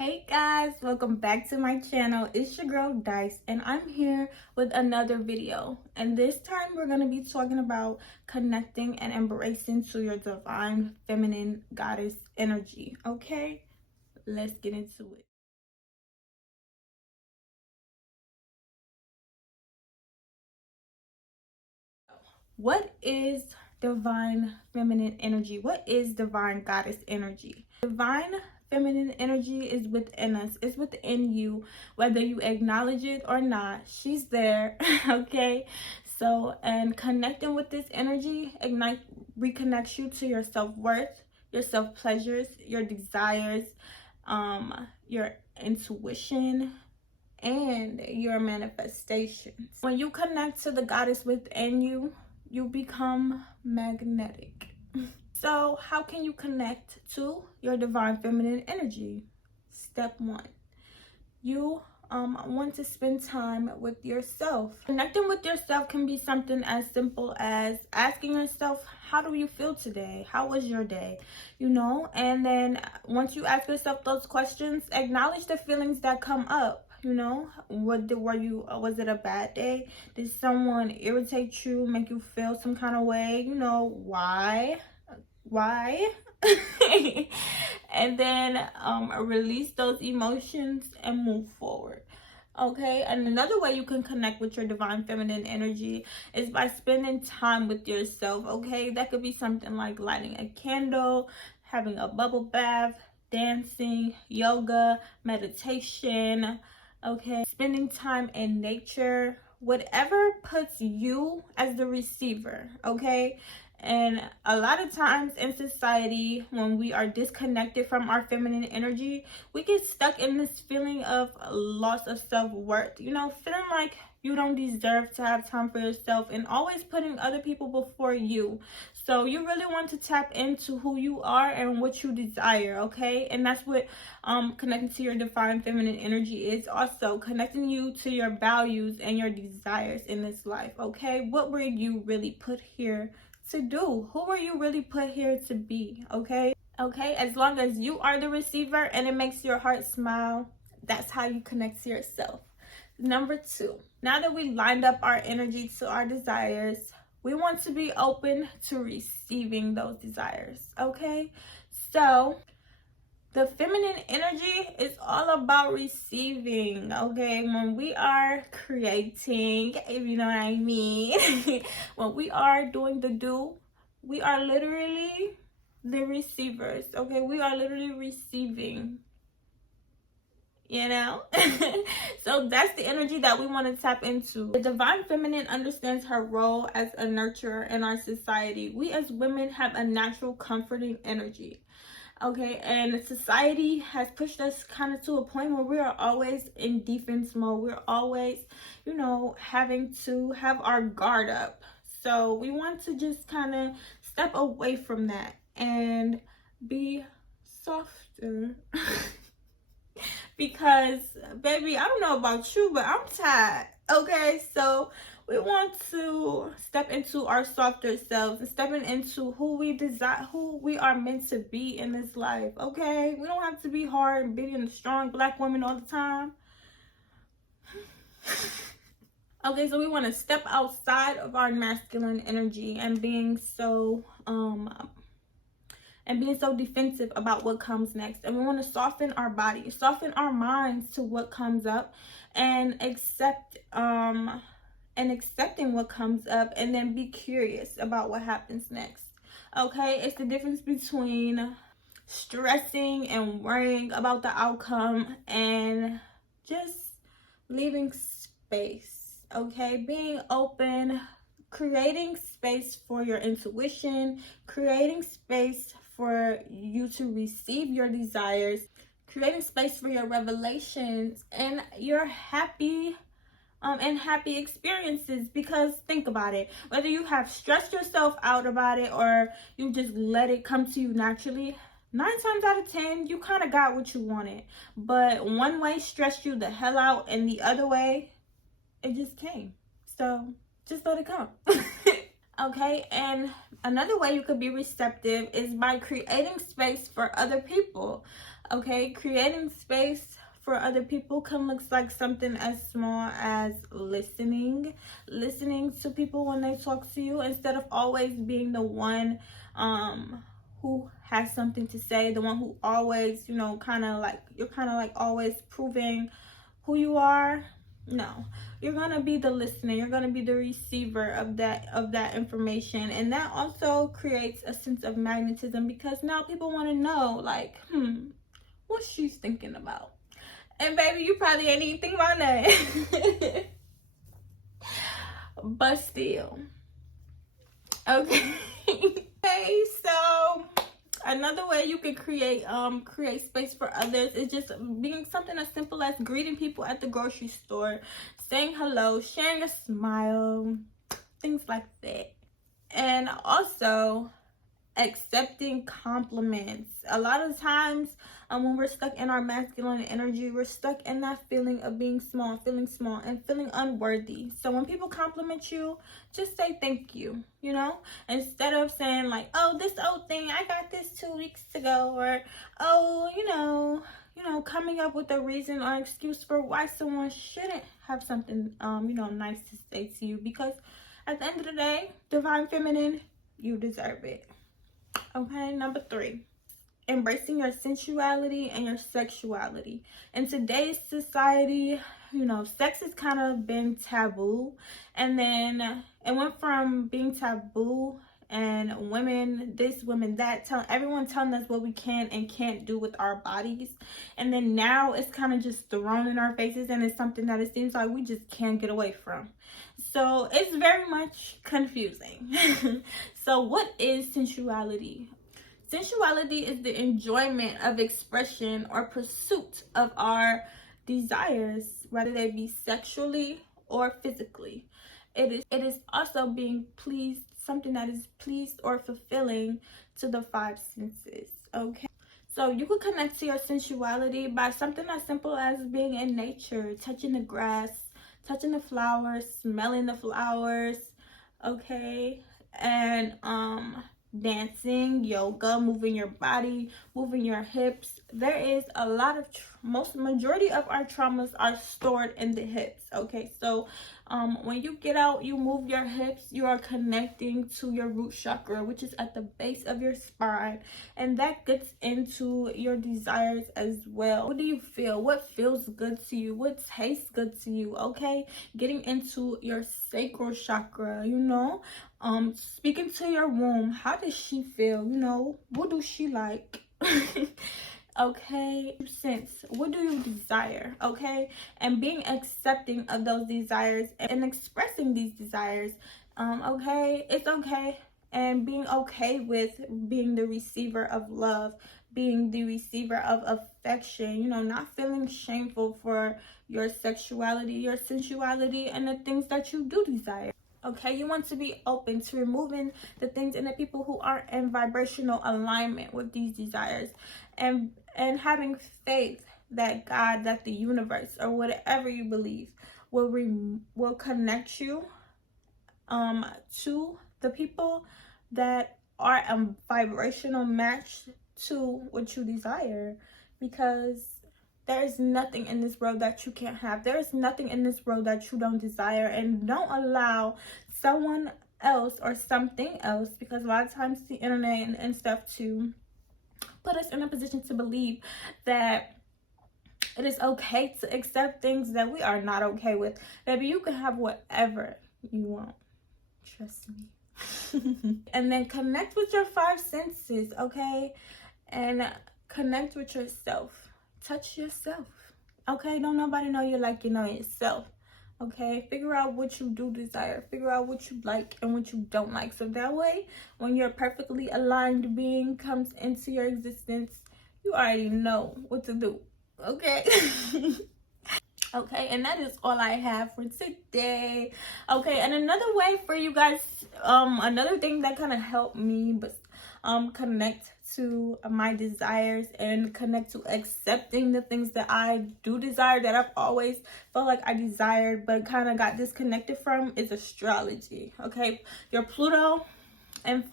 Hey guys, welcome back to my channel. It's your girl Dice and I'm here with another video, and this time we're going to be talking about connecting and embracing to your divine feminine goddess energy. Okay, let's get into it. What is divine feminine energy? What is divine goddess energy? Divine feminine energy is within us. It's within you, whether you acknowledge it or not. She's there. Okay, so and connecting with this energy reconnects you to your self-worth, your self-pleasures, your desires, your intuition, and your manifestations. When you connect to the goddess within you, you become magnetic. So how can you connect to your divine feminine energy? Step one, you want to spend time with yourself. Connecting with yourself can be something as simple as asking yourself, how do you feel today? How was your day? And then once you ask yourself those questions, acknowledge the feelings that come up. Was it a bad day? Did someone irritate you, make you feel some kind of way? Why? And then release those emotions and move forward. Okay, and another way you can connect with your divine feminine energy is by spending time with yourself. Okay, that could be something like lighting a candle, having a bubble bath, dancing, yoga, meditation. Okay, spending time in nature, whatever puts you as the receiver. Okay, and a lot of times in society, when we are disconnected from our feminine energy, we get stuck in this feeling of loss of self-worth, feeling like you don't deserve to have time for yourself and always putting other people before you. So you really want to tap into who you are and what you desire. Okay, and that's what connecting to your divine feminine energy is also, connecting you to your values and your desires in this life. Okay, what were you really put here to do? Who were you really put here to be? Okay, as long as you are the receiver and it makes your heart smile, that's how you connect to yourself. Number two, now that we lined up our energy to our desires, we want to be open to receiving those desires. Okay, so the feminine energy is all about receiving. Okay, when we are creating, if you know what I mean, when we are doing the do, we are literally the receivers. Okay, we are literally receiving. So that's the energy that we want to tap into. The divine feminine understands her role as a nurturer in our society. We as women have a natural comforting energy. Okay, and society has pushed us kind of to a point where we are always in defense mode. We're always, having to have our guard up. So we want to just kind of step away from that and be softer. Because, baby, I don't know about you, but I'm tired. Okay, so we want to step into our softer selves and stepping into who we desire, who we are meant to be in this life. Okay, we don't have to be hard and being a strong Black woman all the time. Okay, so we want to step outside of our masculine energy and being so defensive about what comes next. And we want to soften our body, soften our minds to what comes up, and accepting what comes up, and then be curious about what happens next. Okay, it's the difference between stressing and worrying about the outcome and just leaving space. Okay, being open, creating space for your intuition, creating space for you to receive your desires, creating space for your revelations and your happy experiences. Because think about it, whether you have stressed yourself out about it or you just let it come to you naturally, 9 times out of 10 you kind of got what you wanted. But one way stressed you the hell out and the other way it just came. So just let it come. Okay, and another way you could be receptive is by creating space for other people. Okay, creating space for other people can look like something as small as listening to people when they talk to you, instead of always being the one who has something to say, the one who always, you know, kind of like, you're kind of like always proving who you are. No, you're gonna be the listener, you're gonna be the receiver of that information, and that also creates a sense of magnetism, because now people want to know, like, what she's thinking about. And baby, you probably ain't even think about that. But still. Okay. Okay, so another way you can create space for others is just being something as simple as greeting people at the grocery store, saying hello, sharing a smile, things like that. And also accepting compliments. A lot of times when we're stuck in our masculine energy, we're stuck in that feeling of being small, feeling small, and feeling unworthy. So when people compliment you, just say thank you, you know, instead of saying like, oh, this old thing, I got this 2 weeks ago, or oh, you know, coming up with a reason or excuse for why someone shouldn't have something you know, nice to say to you, because at the end of the day, divine feminine, you deserve it. Okay, number 3, embracing your sensuality and your sexuality. In today's society, you know, sex has kind of been taboo, and then it went from being taboo and women this, women that, everyone telling us what we can and can't do with our bodies, and then now it's kind of just thrown in our faces, and it's something that it seems like we just can't get away from. So it's very much confusing. So what is sensuality? Sensuality is the enjoyment of expression or pursuit of our desires, whether they be sexually or physically. It is also being pleased, something that is pleased or fulfilling to the 5 senses. Okay. So you could connect to your sensuality by something as simple as being in nature, touching the grass, touching the flowers, smelling the flowers, okay? And dancing, yoga, moving your body, moving your hips. There is a lot of majority of our traumas are stored in the hips, okay? So when you get out, you move your hips, you are connecting to your root chakra, which is at the base of your spine, and that gets into your desires as well. What do you feel? What feels good to you? What tastes good to you? Okay, getting into your sacral chakra, you know, speaking to your womb. How does she feel? You know, what do she like? Okay, sense, what do you desire? Okay, and being accepting of those desires and expressing these desires. Okay, it's okay, and being okay with being the receiver of love, being the receiver of affection, you know, not feeling shameful for your sexuality, your sensuality, and the things that you do desire. Okay, you want to be open to removing the things and the people who aren't in vibrational alignment with these desires, and having faith that God, that the universe, or whatever you believe will connect you to the people that are a vibrational match to what you desire, because there is nothing in this world that you can't have. There is nothing in this world that you don't desire, and don't allow someone else or something else, because a lot of times the internet and stuff to put us in a position to believe that it is okay to accept things that we are not okay with. Baby, you can have whatever you want. Trust me. And then connect with your 5 senses, okay? And connect with yourself. Touch yourself, okay? Don't nobody know you like you know yourself, okay? Figure out what you do desire. Figure out what you like and what you don't like. So that way, when your perfectly aligned being comes into your existence, you already know what to do, okay? Okay, and that is all I have for today. Okay, and another way for you guys, another thing that kind of helped me, but connect to my desires and connect to accepting the things that I do desire, that I've always felt like I desired but kind of got disconnected from, is astrology. Okay, your Pluto, and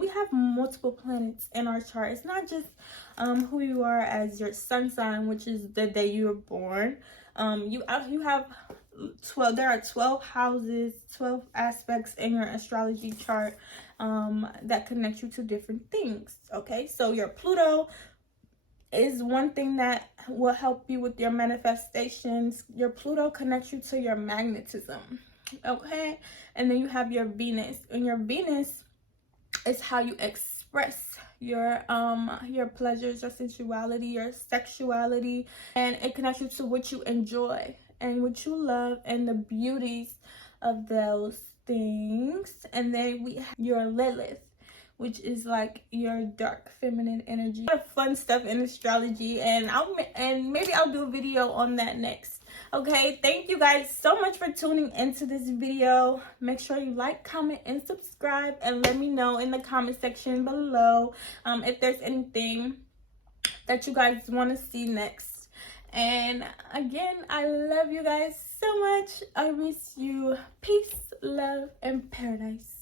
we have multiple planets in our chart. It's not just who you are as your sun sign, which is the day you were born. You have 12. There are 12 houses, 12 aspects in your astrology chart that connect you to different things. Okay, so your Pluto is one thing that will help you with your manifestations. Your Pluto connects you to your magnetism. Okay, and then you have your Venus, and your Venus is how you express your pleasures, your sensuality, your sexuality, and it connects you to what you enjoy and what you love and the beauties of those things. And then we have your Lilith, which is like your dark feminine energy. A lot of fun stuff in astrology, and maybe I'll do a video on that next. Okay, thank you guys so much for tuning into this video. Make sure you like, comment, and subscribe, and let me know in the comment section below if there's anything that you guys want to see next. And again, I love you guys so much. I miss you. Peace, love, and paradise.